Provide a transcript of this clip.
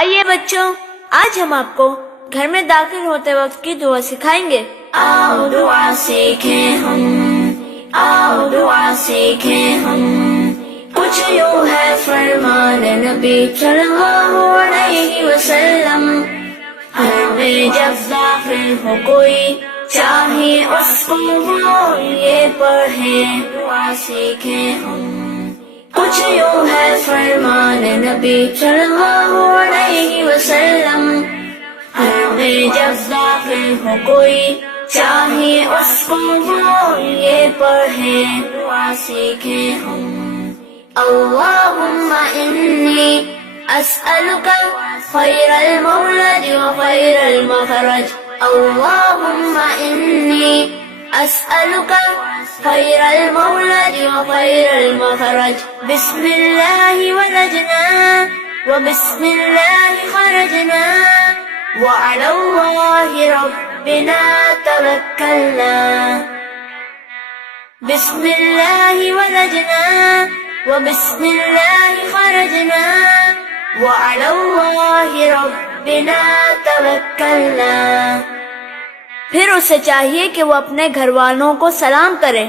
آئیے بچوں، آج ہم آپ کو گھر میں داخل ہوتے وقت کی دعا سکھائیں گے۔ آؤ دعا سیکھیں ہم، آؤ دعا سیکھیں ہم، کچھ یوں ہے فرمان نبی صلی اللہ علیہ وسلم، گھر میں جب داخل ہو کوئی چاہے اس کو وہ یہ پڑھیں دعا سیکھیں ہم، کچھ یوں ہے فرمان نبی صلی اللہ علیہ وسلم، گھر میں جب داخل ہو کوئی چاہے اس کو وہ یہ پڑھیں دعا سیکھیں ہم۔ اللہم انی اسألک خیر المولد و خیر المخرج، اللہم انی اسألک خیر المولد و خیر المخرج، بسم اللہ ولجنا وبسم اللہ خرجنا وعلى الله ربنا توكلنا، بسم الله ولجنا وبسم الله خرجنا وعلى الله ربنا توكلنا۔ پھر اسے چاہیے کہ وہ اپنے گھر والوں کو سلام کرے۔